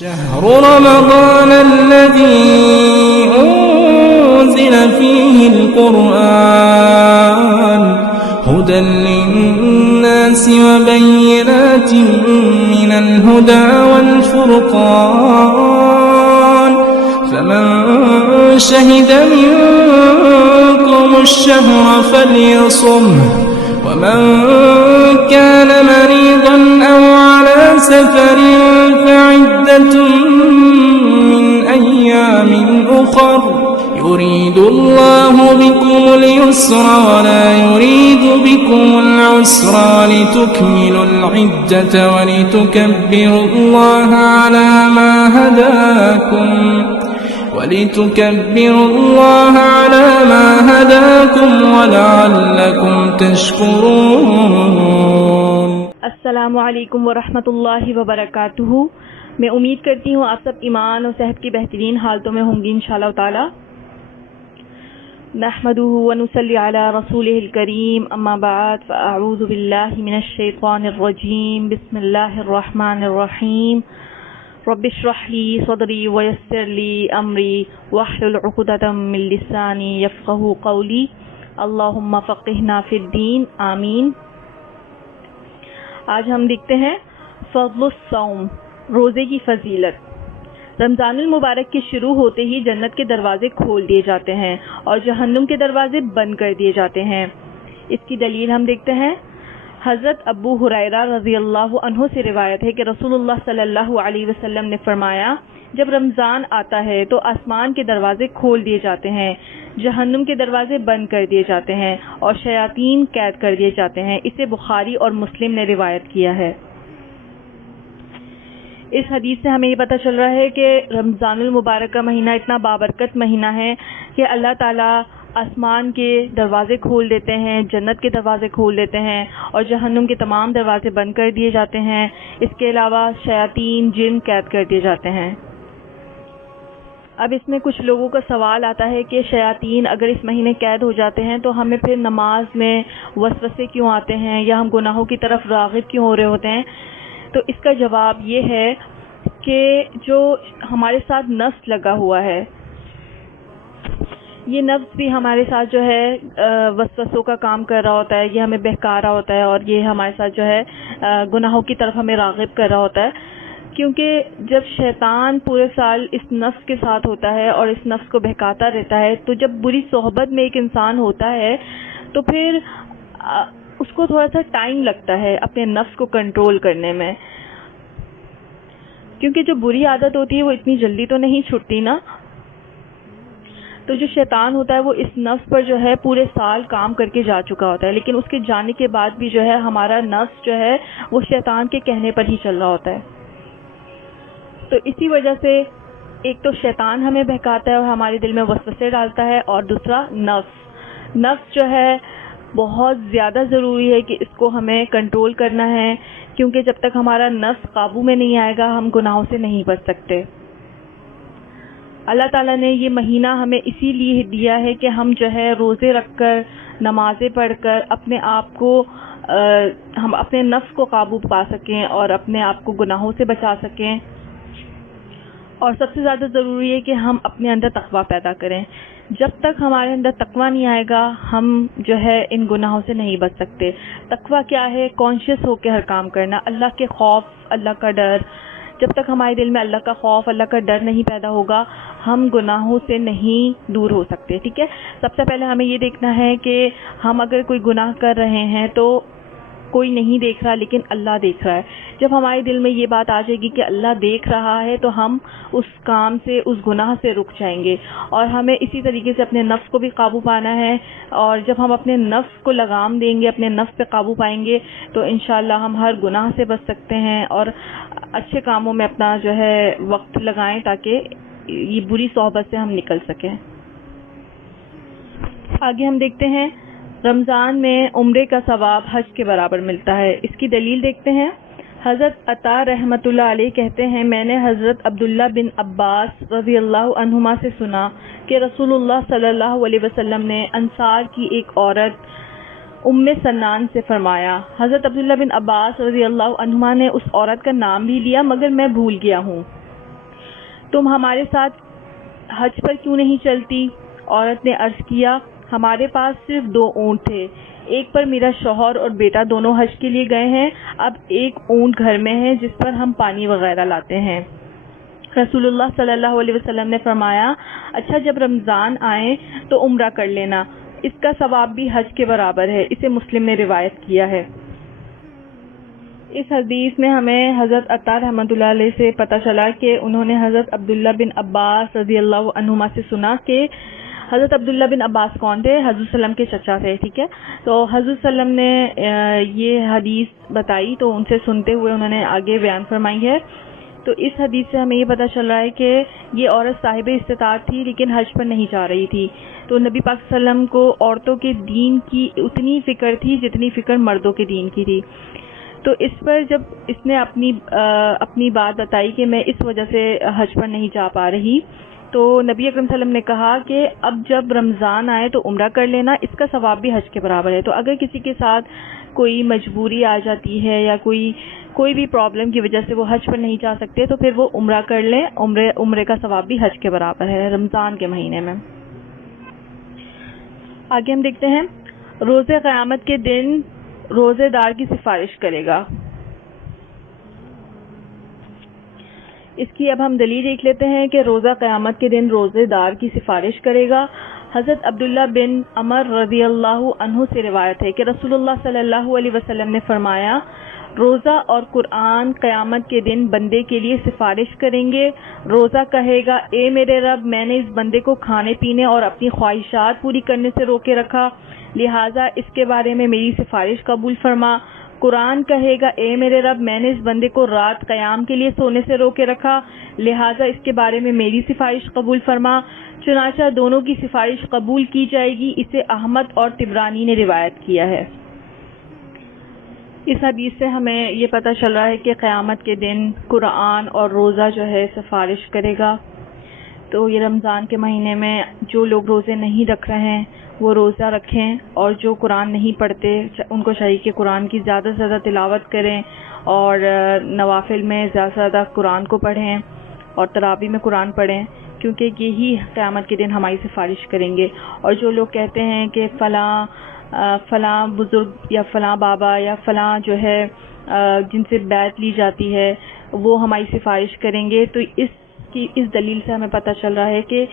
شهر رمضان الذي أنزل فيه القرآن هدى للناس وبينات من الهدى والفرقان فمن شهد منكم الشهر فليصمه ومن كان مريضا أو على سفر فعدة من أيام أخر يريد الله بكم اليسر ولا يريد بكم العسر ولتكملوا العدة ولتكبروا الله على ما هداكم ولعلكم تشكرون. السلام علیکم ورحمۃ اللہ وبرکاتہ. میں امید کرتی ہوں آپ سب ایمان اور صحت کی بہترین حالتوں میں ہوں گی انشاءاللہ تعالی. نحمدہ ونصلی علی رسولہ الکریم. اما بعد فاعوذ باللہ من الشیطان الرجیم. بسم اللہ الرحمن الرحیم. رب اشرح لی صدری ویسر لی امری واحلل عقدۃ من لسانی یفقہوا قولی. اللہم فقہنا فی الدین. آمین. آج ہم دیکھتے ہیں فضل الصوم، روزے کی فضیلت. رمضان المبارک کے شروع ہوتے ہی جنت کے دروازے کھول دیے جاتے ہیں اور جہنم کے دروازے بند کر دیے جاتے ہیں. اس کی دلیل ہم دیکھتے ہیں. حضرت ابو ہریرہ رضی اللہ عنہ سے روایت ہے کہ رسول اللہ صلی اللہ علیہ وسلم نے فرمایا، جب رمضان آتا ہے تو آسمان کے دروازے کھول دیے جاتے ہیں، جہنم کے دروازے بند کر دیے جاتے ہیں اور شیاطین قید کر دیے جاتے ہیں. اسے بخاری اور مسلم نے روایت کیا ہے. اس حدیث سے ہمیں یہ پتہ چل رہا ہے کہ رمضان المبارک کا مہینہ اتنا بابرکت مہینہ ہے کہ اللہ تعالیٰ آسمان کے دروازے کھول دیتے ہیں، جنت کے دروازے کھول دیتے ہیں اور جہنم کے تمام دروازے بند کر دیے جاتے ہیں. اس کے علاوہ شیاطین جن قید کر دیے جاتے ہیں. اب اس میں کچھ لوگوں کا سوال آتا ہے کہ شیاطین اگر اس مہینے قید ہو جاتے ہیں تو ہمیں پھر نماز میں وسوسے کیوں آتے ہیں یا ہم گناہوں کی طرف راغب کیوں ہو رہے ہوتے ہیں؟ تو اس کا جواب یہ ہے کہ جو ہمارے ساتھ نفس لگا ہوا ہے، یہ نفس بھی ہمارے ساتھ جو ہے وسوسوں کا کام کر رہا ہوتا ہے، یہ ہمیں بہکا رہا ہوتا ہے اور یہ ہمارے ساتھ جو ہے گناہوں کی طرف ہمیں راغب کر رہا ہوتا ہے. کیونکہ جب شیطان پورے سال اس نفس کے ساتھ ہوتا ہے اور اس نفس کو بہکاتا رہتا ہے، تو جب بری صحبت میں ایک انسان ہوتا ہے تو پھر اس کو تھوڑا سا ٹائم لگتا ہے اپنے نفس کو کنٹرول کرنے میں، کیونکہ جو بری عادت ہوتی ہے وہ اتنی جلدی تو نہیں چھٹتی نا. تو جو شیطان ہوتا ہے وہ اس نفس پر جو ہے پورے سال کام کر کے جا چکا ہوتا ہے، لیکن اس کے جانے کے بعد بھی جو ہے ہمارا نفس جو ہے وہ شیطان کے کہنے پر ہی چل رہا ہوتا ہے. تو اسی وجہ سے ایک تو شیطان ہمیں بہکاتا ہے اور ہمارے دل میں وسوسے ڈالتا ہے، اور دوسرا نفس جو ہے بہت زیادہ ضروری ہے کہ اس کو ہمیں کنٹرول کرنا ہے، کیونکہ جب تک ہمارا نفس قابو میں نہیں آئے گا ہم گناہوں سے نہیں بچ سکتے. اللہ تعالیٰ نے یہ مہینہ ہمیں اسی لیے دیا ہے کہ ہم جو ہے روزے رکھ کر، نمازیں پڑھ کر اپنے آپ کو ہم اپنے نفس کو قابو پا سکیں اور اپنے آپ کو گناہوں سے بچا سکیں. اور سب سے زیادہ ضروری ہے کہ ہم اپنے اندر تقویٰ پیدا کریں. جب تک ہمارے اندر تقویٰ نہیں آئے گا ہم جو ہے ان گناہوں سے نہیں بچ سکتے. تقویٰ کیا ہے؟ کانشیس ہو کے ہر کام کرنا، اللہ کے خوف، اللہ کا ڈر. جب تک ہمارے دل میں اللہ کا خوف، اللہ کا ڈر نہیں پیدا ہوگا ہم گناہوں سے نہیں دور ہو سکتے. ٹھیک ہے، سب سے پہلے ہمیں یہ دیکھنا ہے کہ ہم اگر کوئی گناہ کر رہے ہیں تو کوئی نہیں دیکھ رہا لیکن اللہ دیکھ رہا ہے. جب ہمارے دل میں یہ بات آ جائے گی کہ اللہ دیکھ رہا ہے تو ہم اس کام سے، اس گناہ سے رک جائیں گے. اور ہمیں اسی طریقے سے اپنے نفس کو بھی قابو پانا ہے، اور جب ہم اپنے نفس کو لگام دیں گے، اپنے نفس پہ قابو پائیں گے تو انشاءاللہ ہم ہر گناہ سے بچ سکتے ہیں اور اچھے کاموں میں اپنا جو ہے وقت لگائیں تاکہ یہ بری صحبت سے ہم نکل سکیں. آگے ہم دیکھتے ہیں رمضان میں عمرے کا ثواب حج کے برابر ملتا ہے. اس کی دلیل دیکھتے ہیں. حضرت عطا رحمۃ اللہ علیہ کہتے ہیں، میں نے حضرت عبداللہ بن عباس رضی اللہ عنہما سے سنا کہ رسول اللہ صلی اللہ علیہ وسلم نے انصار کی ایک عورت ام سنان سے فرمایا. حضرت عبداللہ بن عباس رضی اللہ عنہما نے اس عورت کا نام بھی لیا مگر میں بھول گیا ہوں. تم ہمارے ساتھ حج پر کیوں نہیں چلتی؟ عورت نے عرض کیا ہمارے پاس صرف 2 اونٹ تھے، ایک پر میرا شوہر اور بیٹا دونوں حج کے لیے گئے ہیں، اب ایک اونٹ گھر میں ہے جس پر ہم پانی وغیرہ لاتے ہیں۔ رسول اللہ صلی اللہ علیہ وسلم نے فرمایا اچھا جب رمضان آئے تو عمرہ کر لینا، اس کا ثواب بھی حج کے برابر ہے۔ اسے مسلم نے روایت کیا ہے۔ اس حدیث میں ہمیں حضرت عطا رحمۃ اللہ علیہ سے پتہ چلا کہ انہوں نے حضرت عبداللہ بن عباس رضی اللہ عنہما سے سنا کہ حضرت عبداللہ بن عباس کون تھے؟ حضرت وسلم کے چچا تھے، ٹھیک ہے۔ تو حضرت وسلم نے یہ حدیث بتائی تو ان سے سنتے ہوئے انہوں نے آگے بیان فرمائی ہے۔ تو اس حدیث سے ہمیں یہ پتہ چل رہا ہے کہ یہ عورت صاحب استطاعت تھی لیکن حج پر نہیں جا رہی تھی، تو نبی پاک صلی اللہ علیہ وسلم کو عورتوں کے دین کی اتنی فکر تھی جتنی فکر مردوں کے دین کی تھی۔ تو اس پر جب اس نے اپنی بات بتائی کہ میں اس وجہ سے حج پر نہیں جا پا رہی، تو نبی اکرم صلی اللہ علیہ وسلم نے کہا کہ اب جب رمضان آئے تو عمرہ کر لینا، اس کا ثواب بھی حج کے برابر ہے۔ تو اگر کسی کے ساتھ کوئی مجبوری آ جاتی ہے یا کوئی بھی پرابلم کی وجہ سے وہ حج پر نہیں جا سکتے تو پھر وہ عمرہ کر لیں، عمرے کا ثواب بھی حج کے برابر ہے رمضان کے مہینے میں۔ آگے ہم دیکھتے ہیں روزے قیامت کے دن روزے دار کی سفارش کرے گا۔ اس کی اب ہم دلیل دیکھ لیتے ہیں کہ روزہ قیامت کے دن روزے دار کی سفارش کرے گا۔ حضرت عبداللہ بن عمر رضی اللہ عنہ سے روایت ہے کہ رسول اللہ صلی اللہ علیہ وسلم نے فرمایا روزہ اور قرآن قیامت کے دن بندے کے لیے سفارش کریں گے۔ روزہ کہے گا اے میرے رب میں نے اس بندے کو کھانے پینے اور اپنی خواہشات پوری کرنے سے روکے رکھا، لہٰذا اس کے بارے میں میری سفارش قبول فرما۔ قرآن کہے گا اے میرے رب میں نے اس بندے کو رات قیام کے لیے سونے سے روکے رکھا، لہٰذا اس کے بارے میں میری سفارش قبول فرما۔ چنانچہ دونوں کی سفارش قبول کی جائے گی۔ اسے احمد اور طبرانی نے روایت کیا ہے۔ اس حدیث سے ہمیں یہ پتہ چل رہا ہے کہ قیامت کے دن قرآن اور روزہ جو ہے سفارش کرے گا۔ تو یہ رمضان کے مہینے میں جو لوگ روزے نہیں رکھ رہے ہیں وہ روزہ رکھیں، اور جو قرآن نہیں پڑھتے ان کو چاہیے کہ قرآن کی زیادہ سے زیادہ تلاوت کریں اور نوافل میں زیادہ سے زیادہ قرآن کو پڑھیں اور تراویح میں قرآن پڑھیں، کیونکہ یہی قیامت کے دن ہماری سفارش کریں گے۔ اور جو لوگ کہتے ہیں کہ فلاں بزرگ یا فلاں بابا یا فلاں جو ہے جن سے بیعت لی جاتی ہے وہ ہماری سفارش کریں گے، تو اس دلیل سے ہمیں پتہ چل رہا ہے کہ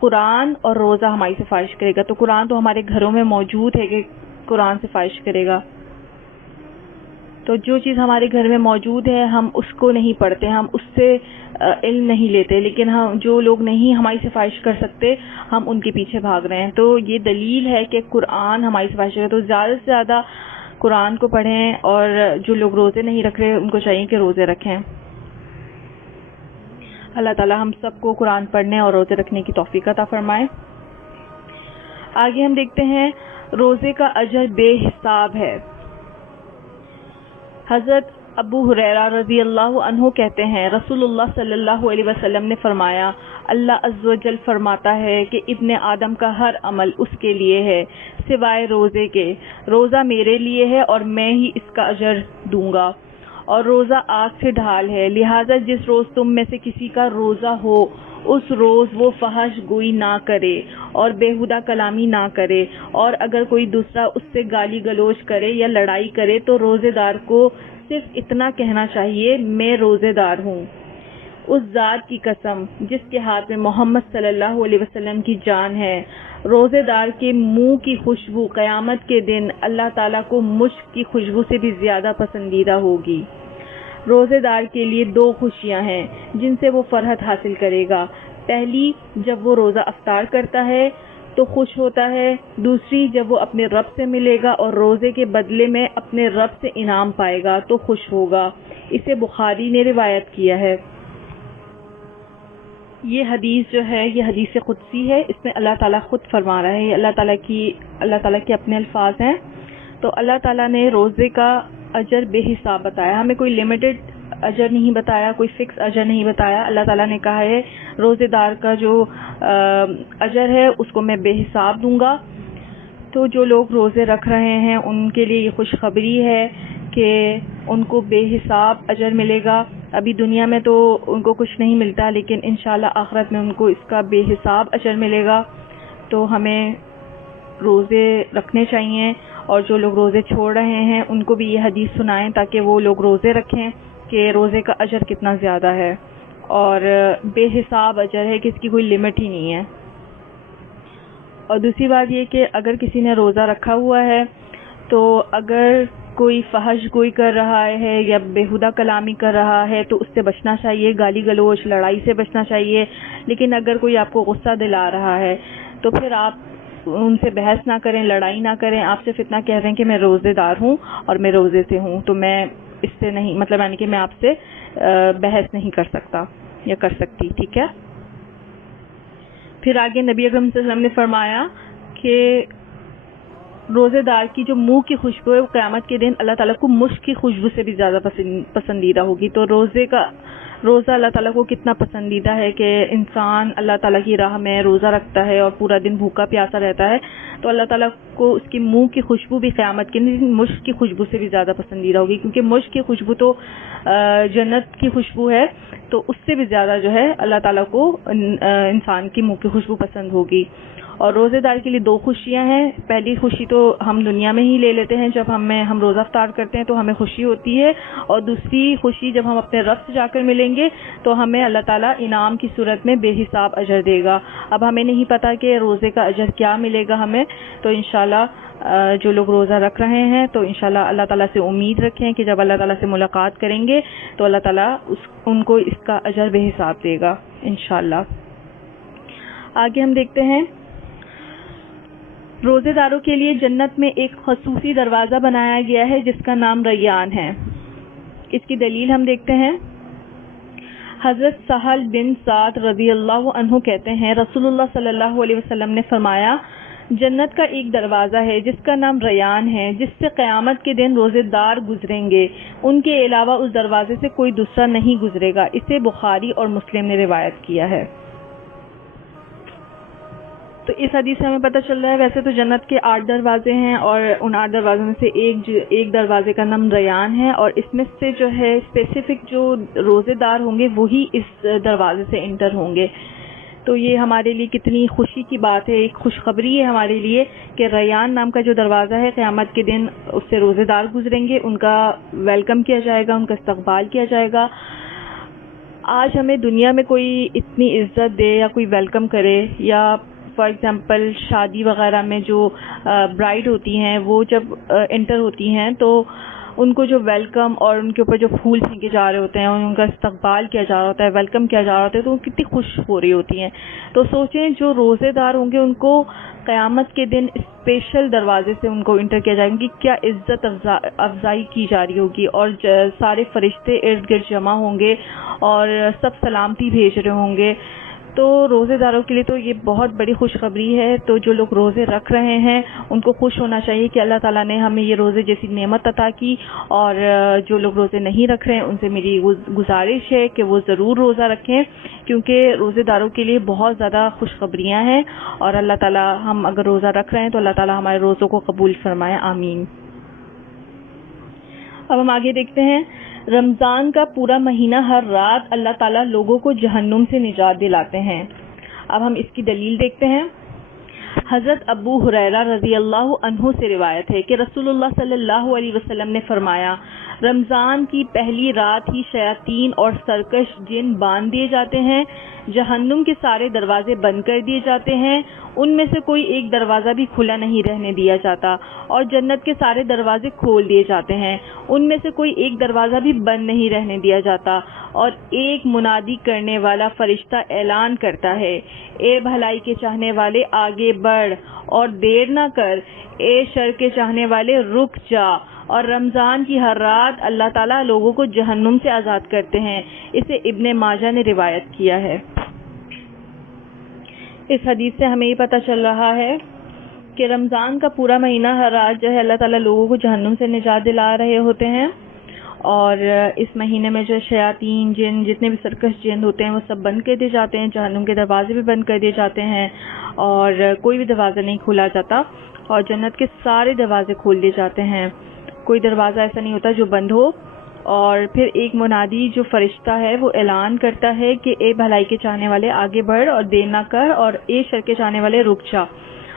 قرآن اور روزہ ہماری سفارش کرے گا۔ تو قرآن تو ہمارے گھروں میں موجود ہے کہ قرآن سفارش کرے گا، تو جو چیز ہمارے گھر میں موجود ہے ہم اس کو نہیں پڑھتے، ہم اس سے علم نہیں لیتے، لیکن ہم جو لوگ نہیں ہماری سفارش کر سکتے ہم ان کے پیچھے بھاگ رہے ہیں۔ تو یہ دلیل ہے کہ قرآن ہماری سفارش کرے گا، تو زیادہ سے زیادہ قرآن کو پڑھیں، اور جو لوگ روزے نہیں رکھ رہے ان کو چاہیے کہ روزے رکھیں۔ اللہ تعالی ہم سب کو قرآن پڑھنے اور روزے رکھنے کی توفیق عطا فرمائے۔ آگے ہم دیکھتے ہیں روزے کا اجر بے حساب ہے۔ حضرت ابو ہریرہ رضی اللہ عنہ کہتے ہیں رسول اللہ صلی اللہ علیہ وسلم نے فرمایا اللہ عز و جل فرماتا ہے کہ ابن آدم کا ہر عمل اس کے لیے ہے سوائے روزے کے، روزہ میرے لیے ہے اور میں ہی اس کا اجر دوں گا، اور روزہ آگ سے ڈھال ہے، لہٰذا جس روز تم میں سے کسی کا روزہ ہو اس روز وہ فحش گوئی نہ کرے اور بیہودہ کلامی نہ کرے، اور اگر کوئی دوسرا اس سے گالی گلوچ کرے یا لڑائی کرے تو روزے دار کو صرف اتنا کہنا چاہیے میں روزے دار ہوں۔ اس ذات کی قسم جس کے ہاتھ میں محمد صلی اللہ علیہ وسلم کی جان ہے، روزے دار کے منہ کی خوشبو قیامت کے دن اللہ تعالیٰ کو مشک کی خوشبو سے بھی زیادہ پسندیدہ ہوگی۔ روزے دار کے لیے 2 خوشیاں ہیں جن سے وہ فرحت حاصل کرے گا، پہلی جب وہ روزہ افطار کرتا ہے تو خوش ہوتا ہے، دوسری جب وہ اپنے رب سے ملے گا اور روزے کے بدلے میں اپنے رب سے انعام پائے گا تو خوش ہوگا۔ اسے بخاری نے روایت کیا ہے۔ یہ حدیث جو ہے یہ حدیث قدسی ہے، اس میں اللہ تعالیٰ خود فرما رہا ہے، یہ اللہ تعالیٰ کے اپنے الفاظ ہیں۔ تو اللہ تعالیٰ نے روزے کا اجر بے حساب بتایا، ہمیں کوئی لمیٹڈ اجر نہیں بتایا، کوئی فکس اجر نہیں بتایا۔ اللہ تعالیٰ نے کہا ہے روزے دار کا جو اجر ہے اس کو میں بے حساب دوں گا۔ تو جو لوگ روزے رکھ رہے ہیں ان کے لیے یہ خوشخبری ہے کہ ان کو بے حساب اجر ملے گا، ابھی دنیا میں تو ان کو کچھ نہیں ملتا، لیکن انشاءاللہ آخرت میں ان کو اس کا بے حساب اجر ملے گا. تو ہمیں روزے رکھنے چاہیے، اور جو لوگ روزے چھوڑ رہے ہیں ان کو بھی یہ حدیث سنائیں تاکہ وہ لوگ روزے رکھیں کہ روزے کا اجر کتنا زیادہ ہے، اور بے حساب اجر ہے کہ اس کی کوئی لمٹ ہی نہیں ہے. اور دوسری بات یہ کہ اگر کسی نے روزہ رکھا ہوا ہے تو اگر کوئی فحش گوئی کر رہا ہے یا بیہودہ کلامی کر رہا ہے تو اس سے بچنا چاہیے، گالی گلوچ لڑائی سے بچنا چاہیے. لیکن اگر کوئی آپ کو غصہ دلا رہا ہے تو پھر آپ ان سے بحث نہ کریں، لڑائی نہ کریں. آپ صرف اتنا کہہ دیں کہ میں روزے دار ہوں اور میں روزے سے ہوں، تو میں اس سے نہیں، مطلب یعنی کہ میں آپ سے بحث نہیں کر سکتا یا کر سکتی. ٹھیک ہے. پھر آگے نبی اکرم صلی اللہ علیہ وسلم نے فرمایا کہ روزے دار کی جو منہ کی خوشبو ہے وہ قیامت کے دن اللہ تعالیٰ کو مشک کی خوشبو سے بھی زیادہ پسندیدہ ہوگی. تو روزہ اللہ تعالیٰ کو کتنا پسندیدہ ہے کہ انسان اللہ تعالیٰ کی راہ میں روزہ رکھتا ہے اور پورا دن بھوکا پیاسا رہتا ہے، تو اللہ تعالیٰ کو اس کی منہ کی خوشبو بھی قیامت کے دن مشک کی خوشبو سے بھی زیادہ پسندیدہ ہوگی، کیونکہ مشک کی خوشبو تو جنت کی خوشبو ہے، تو اس سے بھی زیادہ جو ہے اللہ تعالیٰ کو انسان کی منہ کی خوشبو پسند ہوگی. اور روزے دار کے لیے 2 خوشیاں ہیں. پہلی خوشی تو ہم دنیا میں ہی لے لیتے ہیں، جب ہم روزہ افطار کرتے ہیں تو ہمیں خوشی ہوتی ہے، اور دوسری خوشی جب ہم اپنے رب سے جا کر ملیں گے تو ہمیں اللہ تعالیٰ انعام کی صورت میں بے حساب اجر دے گا. اب ہمیں نہیں پتا کہ روزے کا اجر کیا ملے گا ہمیں، تو انشاءاللہ جو لوگ روزہ رکھ رہے ہیں تو انشاءاللہ اللہ تعالیٰ سے امید رکھیں کہ جب اللہ تعالیٰ سے ملاقات کریں گے تو اللہ تعالیٰ ان کو اس کا اجر بے حساب دے گا انشاءاللہ. آگے ہم دیکھتے ہیں روزے داروں کے لیے جنت میں ایک خصوصی دروازہ بنایا گیا ہے جس کا نام ریان ہے. اس کی دلیل ہم دیکھتے ہیں. حضرت سہل بن سعد رضی اللہ عنہ کہتے ہیں رسول اللہ صلی اللہ علیہ وسلم نے فرمایا جنت کا ایک دروازہ ہے جس کا نام ریان ہے، جس سے قیامت کے دن روزے دار گزریں گے، ان کے علاوہ اس دروازے سے کوئی دوسرا نہیں گزرے گا. اسے بخاری اور مسلم نے روایت کیا ہے. تو اس حدیث سے ہمیں پتہ چل رہا ہے ویسے تو جنت کے 8 دروازے ہیں، اور ان 8 دروازوں میں سے ایک دروازے کا نام ریان ہے، اور اس میں سے جو ہے اسپیسیفک جو روزے دار ہوں گے وہی اس دروازے سے انٹر ہوں گے. تو یہ ہمارے لیے کتنی خوشی کی بات ہے، ایک خوشخبری ہے ہمارے لیے کہ ریان نام کا جو دروازہ ہے قیامت کے دن اس سے روزے دار گزریں گے، ان کا ویلکم کیا جائے گا، ان کا استقبال کیا جائے گا. آج ہمیں دنیا میں کوئی اتنی عزت دے یا کوئی ویلکم کرے، یا فار ایگزامپل شادی وغیرہ میں جو برائڈ ہوتی ہیں وہ جب انٹر ہوتی ہیں تو ان کو جو ویلکم اور ان کے اوپر جو پھول پھینکے جا رہے ہوتے ہیں اور ان کا استقبال کیا جا رہا ہوتا ہے، ویلکم کیا جا رہا ہوتا ہے، تو وہ کتنی خوش ہو رہی ہوتی ہیں. تو سوچیں جو روزے دار ہوں گے ان کو قیامت کے دن اسپیشل دروازے سے ان کو انٹر کیا جائے گا، کیا عزت افزائی کی جا رہی ہوگی، اور سارے فرشتے ارد گرد جمع ہوں گے اور سب سلامتی بھیج رہے ہوں گے. تو روزے داروں کے لیے تو یہ بہت بڑی خوشخبری ہے. تو جو لوگ روزے رکھ رہے ہیں ان کو خوش ہونا چاہیے کہ اللہ تعالیٰ نے ہمیں یہ روزے جیسی نعمت عطا کی، اور جو لوگ روزے نہیں رکھ رہے ہیں ان سے میری گزارش ہے کہ وہ ضرور روزہ رکھیں، کیونکہ روزے داروں کے لیے بہت زیادہ خوشخبریاں ہیں. اور اللہ تعالیٰ ہم اگر روزہ رکھ رہے ہیں تو اللہ تعالیٰ ہمارے روزوں کو قبول فرمائے، آمین. اب ہم آگے دیکھتے ہیں. رمضان کا پورا مہینہ ہر رات اللہ تعالیٰ لوگوں کو جہنم سے نجات دلاتے ہیں. اب ہم اس کی دلیل دیکھتے ہیں. حضرت ابو ہریرہ رضی اللہ عنہ سے روایت ہے کہ رسول اللہ صلی اللہ علیہ وسلم نے فرمایا رمضان کی پہلی رات ہی شیاطین اور سرکش جن باندھ دیے جاتے ہیں، جہنم کے سارے دروازے بند کر دیے جاتے ہیں، ان میں سے کوئی ایک دروازہ بھی کھلا نہیں رہنے دیا جاتا، اور جنت کے سارے دروازے کھول دیے جاتے ہیں، ان میں سے کوئی ایک دروازہ بھی بند نہیں رہنے دیا جاتا، اور ایک منادی کرنے والا فرشتہ اعلان کرتا ہے اے بھلائی کے چاہنے والے آگے بڑھ اور دیر نہ کر، اے شر کے چاہنے والے رک جا. اور رمضان کی ہر رات اللہ تعالیٰ لوگوں کو جہنم سے آزاد کرتے ہیں. اسے ابن ماجہ نے روایت کیا ہے. اس حدیث سے ہمیں یہ پتہ چل رہا ہے کہ رمضان کا پورا مہینہ ہر رات جو ہے اللہ تعالیٰ لوگوں کو جہنم سے نجات دلا رہے ہوتے ہیں، اور اس مہینے میں جو شیاطین جن جتنے بھی سرکش جن ہوتے ہیں وہ سب بند کر دیے جاتے ہیں، جہنم کے دروازے بھی بند کر دیے جاتے ہیں، اور کوئی بھی دروازہ نہیں کھولا جاتا، اور جنت کے سارے دروازے کھول دیے جاتے ہیں. کوئی دروازہ ایسا نہیں ہوتا جو بند ہو. اور پھر ایک منادی جو فرشتہ ہے وہ اعلان کرتا ہے کہ اے بھلائی کے چاہنے والے آگے بڑھ اور دیر نہ کر، اور اے شر کے چاہنے والے رک جا۔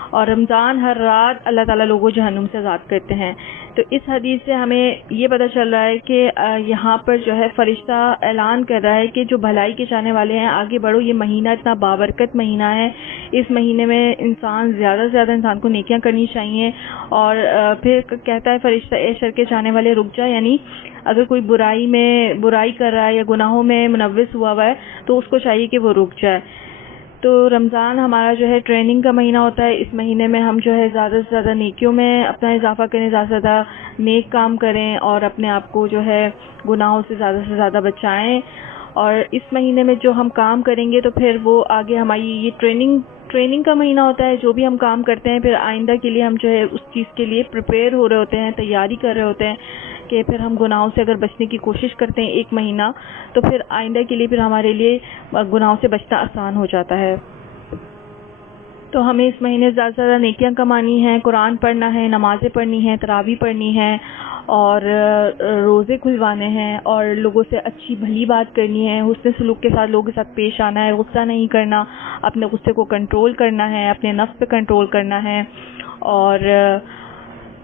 اور رمضان ہر رات اللہ تعالیٰ لوگوں کو جہنم سے آزاد کرتے ہیں۔ تو اس حدیث سے ہمیں یہ پتہ چل رہا ہے کہ یہاں پر جو ہے فرشتہ اعلان کر رہا ہے کہ جو بھلائی کے چاہنے والے ہیں آگے بڑھو، یہ مہینہ اتنا بابرکت مہینہ ہے، اس مہینے میں انسان زیادہ سے زیادہ انسان کو نیکیاں کرنی چاہیے۔ اور پھر کہتا ہے فرشتہ اے شر کے چاہنے والے رک جا، یعنی اگر کوئی برائی کر رہا ہے یا گناہوں میں ملوث ہوا ہے تو اس کو چاہیے کہ وہ رک جائے۔ تو رمضان ہمارا جو ہے ٹریننگ کا مہینہ ہوتا ہے، اس مہینے میں ہم جو ہے زیادہ سے زیادہ نیکیوں میں اپنا اضافہ کریں، زیادہ سے زیادہ نیک کام کریں اور اپنے آپ کو جو ہے گناہوں سے زیادہ بچائیں۔ اور اس مہینے میں جو ہم کام کریں گے تو پھر وہ آگے ہماری یہ ٹریننگ کا مہینہ ہوتا ہے، جو بھی ہم کام کرتے ہیں پھر آئندہ کے لیے ہم جو ہے اس چیز کے لیے پریپیئر ہو رہے ہوتے ہیں، تیاری کر رہے ہوتے ہیں کہ پھر ہم گناہوں سے اگر بچنے کی کوشش کرتے ہیں ایک مہینہ تو پھر آئندہ کے لیے پھر ہمارے لیے گناہوں سے بچنا آسان ہو جاتا ہے۔ تو ہمیں اس مہینے زیادہ سے زیادہ نیکیاں کمانی ہیں، قرآن پڑھنا ہے، نمازیں پڑھنی ہیں، تراویح پڑھنی ہے اور روزے کھلوانے ہیں اور لوگوں سے اچھی بھلی بات کرنی ہے، حسن سلوک کے ساتھ لوگوں کے ساتھ پیش آنا ہے، غصہ نہیں کرنا، اپنے غصے کو کنٹرول کرنا ہے، اپنے نفس پہ کنٹرول کرنا ہے اور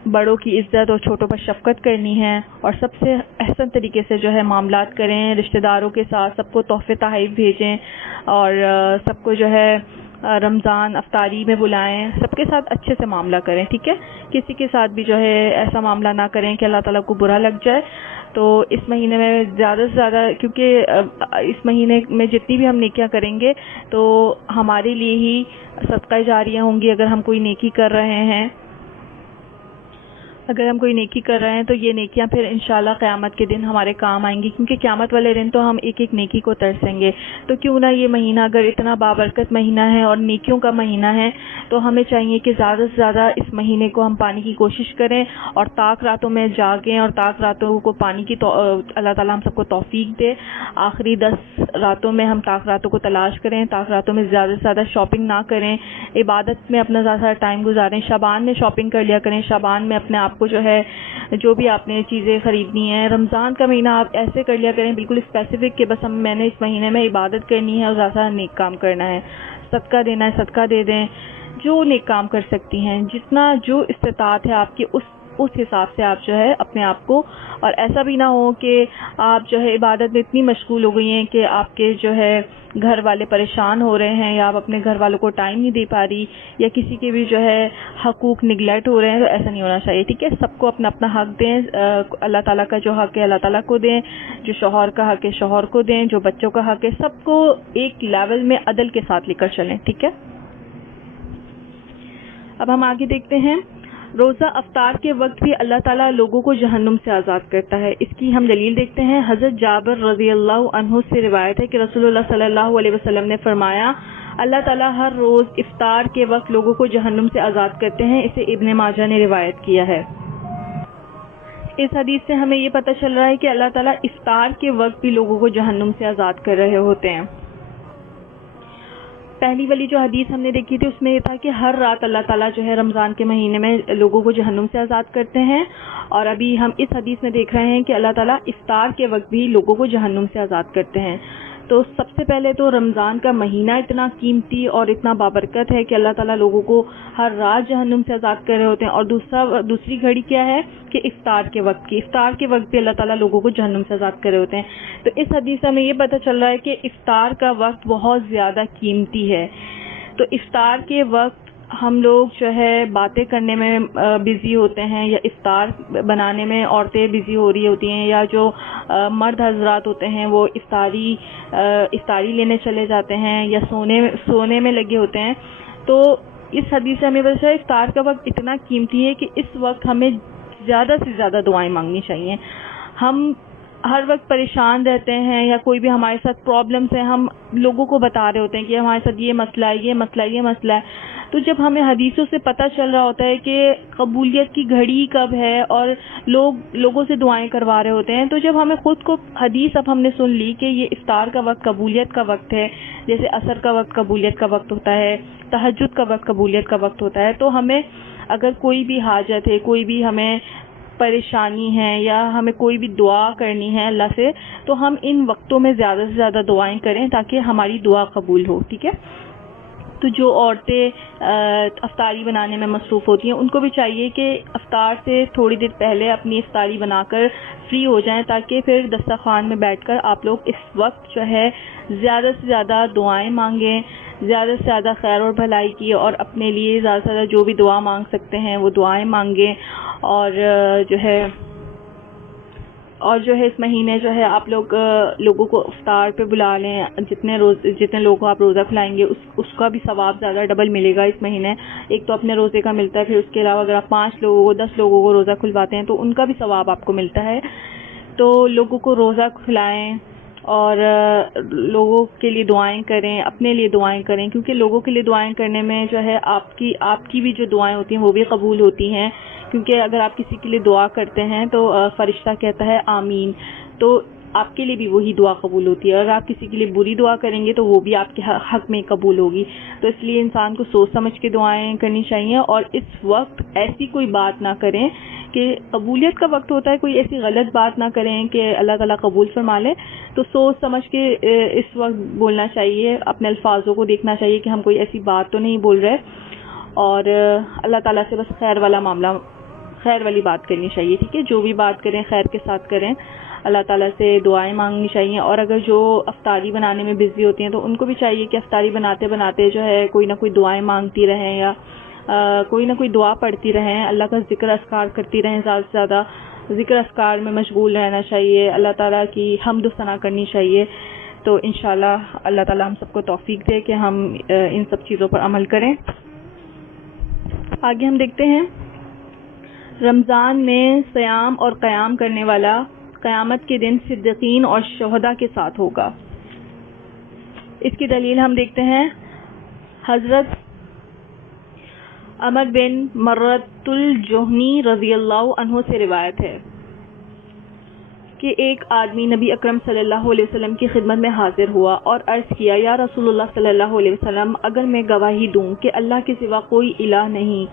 بڑوں کی عزت اور چھوٹوں پر شفقت کرنی ہے اور سب سے احسن طریقے سے جو ہے معاملات کریں، رشتہ داروں کے ساتھ سب کو تحفے تحائف بھیجیں اور سب کو جو ہے رمضان افطاری میں بلائیں، سب کے ساتھ اچھے سے معاملہ کریں، ٹھیک ہے، کسی کے ساتھ بھی جو ہے ایسا معاملہ نہ کریں کہ اللہ تعالیٰ کو برا لگ جائے۔ تو اس مہینے میں زیادہ سے زیادہ، کیونکہ اس مہینے میں جتنی بھی ہم نیکیاں کریں گے تو ہمارے لیے ہی صدقہ جاریہ ہوں گی۔ اگر ہم کوئی نیکی کر رہے ہیں تو یہ نیکیاں پھر انشاءاللہ قیامت کے دن ہمارے کام آئیں گی، کیونکہ قیامت والے دن تو ہم ایک ایک نیکی کو ترسیں گے۔ تو کیوں نہ یہ مہینہ اگر اتنا بابرکت مہینہ ہے اور نیکیوں کا مہینہ ہے تو ہمیں چاہیے کہ زیادہ سے زیادہ اس مہینے کو ہم پانے کی کوشش کریں اور طاق راتوں میں جاگیں اور طاق راتوں کو پانے کی اللہ تعالیٰ ہم سب کو توفیق دے۔ آخری 10 راتوں میں ہم طاق راتوں کو تلاش کریں، طاق راتوں میں زیادہ سے زیادہ شاپنگ نہ کریں، عبادت میں اپنا زیادہ ٹائم گزاریں، شعبان میں شاپنگ کر لیا کریں، شعبان میں اپنے آپ کو جو ہے جو بھی آپ نے چیزیں خریدنی ہیں، رمضان کا مہینہ آپ ایسے کر لیا کریں بالکل اسپیسیفک کہ بس میں نے اس مہینے میں عبادت کرنی ہے اور زیادہ نیک کام کرنا ہے، صدقہ دینا ہے صدقہ دے دیں، جو نیک کام کر سکتی ہیں، جتنا جو استطاعت ہے آپ کی اس حساب سے آپ جو ہے اپنے آپ کو، اور ایسا بھی نہ ہو کہ آپ جو ہے عبادت میں اتنی مشغول ہو گئی ہیں کہ آپ کے جو ہے گھر والے پریشان ہو رہے ہیں یا آپ اپنے گھر والوں کو ٹائم نہیں دے پا رہی یا کسی کے بھی جو ہے حقوق نگلیکٹ ہو رہے ہیں، تو ایسا نہیں ہونا چاہیے، ٹھیک ہے، سب کو اپنا اپنا حق دیں، اللہ تعالیٰ کا جو حق ہے اللہ تعالیٰ کو دیں، جو شوہر کا حق ہے شوہر کو دیں، جو بچوں کا حق ہے، سب کو ایک لیول میں عدل کے ساتھ لے کر چلیں، ٹھیک ہے۔ اب ہم آگے دیکھتے ہیں، روزہ افطار کے وقت بھی اللہ تعالیٰ لوگوں کو جہنم سے آزاد کرتا ہے۔ اس کی ہم دلیل دیکھتے ہیں۔ حضرت جابر رضی اللہ عنہ سے روایت ہے کہ رسول اللہ صلی اللہ علیہ وسلم نے فرمایا، اللہ تعالیٰ ہر روز افطار کے وقت لوگوں کو جہنم سے آزاد کرتے ہیں۔ اسے ابن ماجہ نے روایت کیا ہے۔ اس حدیث سے ہمیں یہ پتہ چل رہا ہے کہ اللہ تعالیٰ افطار کے وقت بھی لوگوں کو جہنم سے آزاد کر رہے ہوتے ہیں۔ پہلی والی جو حدیث ہم نے دیکھی تھی اس میں یہ تھا کہ ہر رات اللہ تعالیٰ جو ہے رمضان کے مہینے میں لوگوں کو جہنم سے آزاد کرتے ہیں، اور ابھی ہم اس حدیث میں دیکھ رہے ہیں کہ اللہ تعالیٰ افطار کے وقت بھی لوگوں کو جہنم سے آزاد کرتے ہیں۔ تو سب سے پہلے تو رمضان کا مہینہ اتنا قیمتی اور اتنا بابرکت ہے کہ اللہ تعالیٰ لوگوں کو ہر رات جہنم سے آزاد کر رہے ہوتے ہیں، اور دوسری گھڑی کیا ہے کہ افطار کے وقت بھی اللہ تعالیٰ لوگوں کو جہنم سے آزاد کر رہے ہوتے ہیں۔ تو اس حدیث سے ہمیں یہ پتہ چل رہا ہے کہ افطار کا وقت بہت زیادہ قیمتی ہے۔ تو افطار کے وقت ہم لوگ جو ہے باتیں کرنے میں بزی ہوتے ہیں، یا افطار بنانے میں عورتیں بزی ہو رہی ہوتی ہیں، یا جو مرد حضرات ہوتے ہیں وہ افطاری لینے چلے جاتے ہیں یا سونے میں لگے ہوتے ہیں۔ تو اس حدیث سے ہمیں پتہ چلا افطار کا وقت اتنا قیمتی ہے کہ اس وقت ہمیں زیادہ سے زیادہ دعائیں مانگنی چاہیے۔ ہم ہر وقت پریشان رہتے ہیں یا کوئی بھی ہمارے ساتھ پرابلمس ہیں، ہم لوگوں کو بتا رہے ہوتے ہیں کہ ہمارے ساتھ یہ مسئلہ ہے، یہ مسئلہ ہے، یہ مسئلہ ہے۔ تو جب ہمیں حدیثوں سے پتہ چل رہا ہوتا ہے کہ قبولیت کی گھڑی کب ہے اور لوگوں سے دعائیں کروا رہے ہوتے ہیں، تو جب ہمیں خود کو حدیث اب ہم نے سن لی کہ یہ افطار کا وقت قبولیت کا وقت ہے، جیسے عصر کا وقت قبولیت کا وقت ہوتا ہے، تہجد کا وقت قبولیت کا وقت ہوتا ہے، تو ہمیں اگر کوئی بھی حاجت ہے، کوئی بھی ہمیں پریشانی ہے یا ہمیں کوئی بھی دعا کرنی ہے اللہ سے، تو ہم ان وقتوں میں زیادہ سے زیادہ دعائیں کریں تاکہ ہماری دعا قبول ہو. ٹھیک ہے. تو جو عورتیں افطاری بنانے میں مصروف ہوتی ہیں ان کو بھی چاہیے کہ افطار سے تھوڑی دیر پہلے اپنی افطاری بنا کر فری ہو جائیں تاکہ پھر دسترخوان میں بیٹھ کر آپ لوگ اس وقت جو ہے زیادہ سے زیادہ دعائیں مانگیں، زیادہ سے زیادہ خیر اور بھلائی کی، اور اپنے لیے زیادہ سے زیادہ جو بھی دعا مانگ سکتے ہیں وہ دعائیں مانگیں. اور جو ہے اس مہینے جو ہے آپ لوگوں کو افطار پہ بلا لیں. جتنے لوگوں کو آپ روزہ کھلائیں گے اس کا بھی ثواب زیادہ ڈبل ملے گا اس مہینے. ایک تو اپنے روزے کا ملتا ہے، پھر اس کے علاوہ اگر آپ 5 لوگوں کو 10 لوگوں کو روزہ کھلواتے ہیں تو ان کا بھی ثواب آپ کو ملتا ہے. تو لوگوں کو روزہ کھلائیں اور لوگوں کے لیے دعائیں کریں، اپنے لیے دعائیں کریں، کیونکہ لوگوں کے لیے دعائیں کرنے میں جو ہے آپ کی بھی جو دعائیں ہوتی ہیں وہ بھی قبول ہوتی ہیں. کیونکہ اگر آپ کسی کے لیے دعا کرتے ہیں تو فرشتہ کہتا ہے آمین، تو آپ کے لیے بھی وہی دعا قبول ہوتی ہے. اگر آپ کسی کے لیے بری دعا کریں گے تو وہ بھی آپ کے حق میں قبول ہوگی. تو اس لیے انسان کو سوچ سمجھ کے دعائیں کرنی چاہیے، اور اس وقت ایسی کوئی بات نہ کریں کہ قبولیت کا وقت ہوتا ہے، کوئی ایسی غلط بات نہ کریں کہ اللہ تعالیٰ قبول فرما لے. تو سوچ سمجھ کے اس وقت بولنا چاہیے، اپنے الفاظوں کو دیکھنا چاہیے کہ ہم کوئی ایسی بات تو نہیں بول رہے، اور اللہ تعالیٰ سے بس خیر والی بات کرنی چاہیے. ٹھیک ہے. جو بھی بات کریں خیر کے ساتھ کریں. اللہ تعالیٰ سے دعائیں مانگنی چاہیے. اور اگر جو افطاری بنانے میں بزی ہوتی ہیں تو ان کو بھی چاہیے کہ افطاری بناتے بناتے جو ہے کوئی نہ کوئی دعائیں مانگتی رہیں یا کوئی نہ کوئی دعا پڑھتی رہیں، اللہ کا ذکر اذکار کرتی رہیں. زیادہ سے زیادہ ذکر اذکار میں مشغول رہنا چاہیے، اللہ تعالیٰ کی حمد و ثنا کرنی چاہیے. تو انشاءاللہ اللہ تعالیٰ ہم سب کو توفیق دے کہ ہم ان سب چیزوں پر عمل کریں. آگے ہم دیکھتے ہیں رمضان میں صیام اور قیام کرنے والا قیامت کے دن صدیقین اور شہداء کے ساتھ ہوگا. اس کی دلیل ہم دیکھتے ہیں. حضرت عمر بن مرۃ الجہنی رضی اللہ عنہ سے روایت ہے کہ ایک آدمی نبی اکرم صلی اللہ علیہ وسلم کی خدمت میں حاضر ہوا اور عرض کیا، یا رسول اللہ صلی اللہ علیہ وسلم، اگر میں گواہی دوں کہ اللہ کے سوا کوئی الہ نہیں،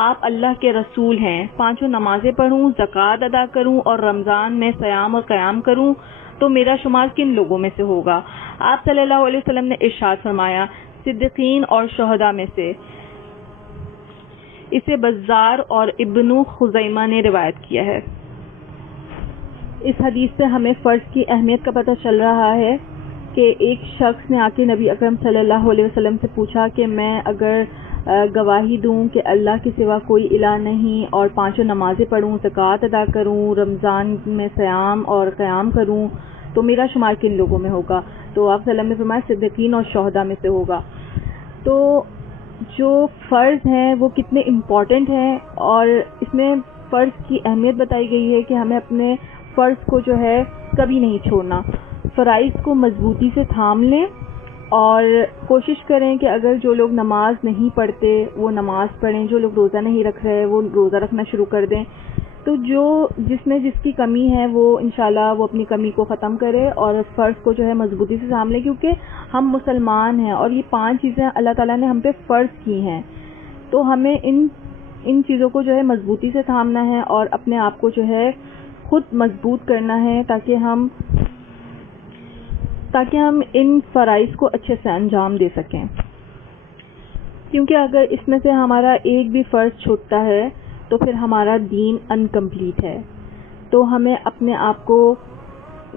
آپ اللہ کے رسول ہیں، 5 نمازیں پڑھوں، زکوٰۃ ادا کروں اور رمضان میں صیام اور قیام کروں، تو میرا شمار کن لوگوں میں سے ہوگا؟ آپ صلی اللہ علیہ وسلم نے ارشاد فرمایا، صدیقین اور شہداء میں سے. اسے بزار اور ابن خزیمہ نے روایت کیا ہے. اس حدیث سے ہمیں فرض کی اہمیت کا پتہ چل رہا ہے کہ ایک شخص نے آ کے نبی اکرم صلی اللہ علیہ وسلم سے پوچھا کہ میں اگر گواہی دوں کہ اللہ کے سوا کوئی الہ نہیں اور 5 نمازیں پڑھوں، زکوٰۃ ادا کروں، رمضان میں صیام اور قیام کروں، تو میرا شمار کن لوگوں میں ہوگا؟ تو آپ صلی اللہ علیہ وسلم نے فرمایا صدیقین اور شہداء میں سے ہوگا. تو جو فرض ہیں وہ کتنے امپورٹنٹ ہیں، اور اس میں فرض کی اہمیت بتائی گئی ہے کہ ہمیں اپنے فرض کو جو ہے کبھی نہیں چھوڑنا. فرائض کو مضبوطی سے تھام لیں اور کوشش کریں کہ اگر جو لوگ نماز نہیں پڑھتے وہ نماز پڑھیں، جو لوگ روزہ نہیں رکھ رہے وہ روزہ رکھنا شروع کر دیں. تو جس میں جس کی کمی ہے وہ انشاءاللہ وہ اپنی کمی کو ختم کرے اور فرض کو جو ہے مضبوطی سے تھام لے، کیونکہ ہم مسلمان ہیں اور یہ 5 چیزیں اللہ تعالیٰ نے ہم پہ فرض کی ہیں. تو ہمیں ان چیزوں کو جو ہے مضبوطی سے تھامنا ہے اور اپنے آپ کو جو ہے خود مضبوط کرنا ہے تاکہ ہم ان فرائض کو اچھے سے انجام دے سکیں. کیونکہ اگر اس میں سے ہمارا ایک بھی فرض چھوٹتا ہے تو پھر ہمارا دین انکمپلیٹ ہے. تو ہمیں اپنے آپ کو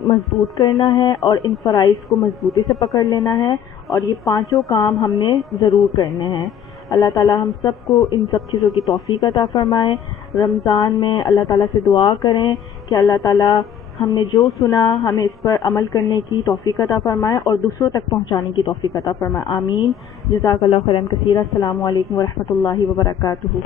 مضبوط کرنا ہے اور ان فرائض کو مضبوطی سے پکڑ لینا ہے، اور یہ 5 کام ہم نے ضرور کرنے ہیں. اللہ تعالیٰ ہم سب کو ان سب چیزوں کی توفیق عطا فرمائے. رمضان میں اللہ تعالیٰ سے دعا کریں کہ اللہ تعالیٰ ہم نے جو سنا ہمیں اس پر عمل کرنے کی توفیق عطا فرمائے اور دوسروں تک پہنچانے کی توفیق عطا فرمائے. آمین. جزاک اللہ خیرا کثیرا. السلام علیکم ورحمۃ اللہ وبرکاتہ.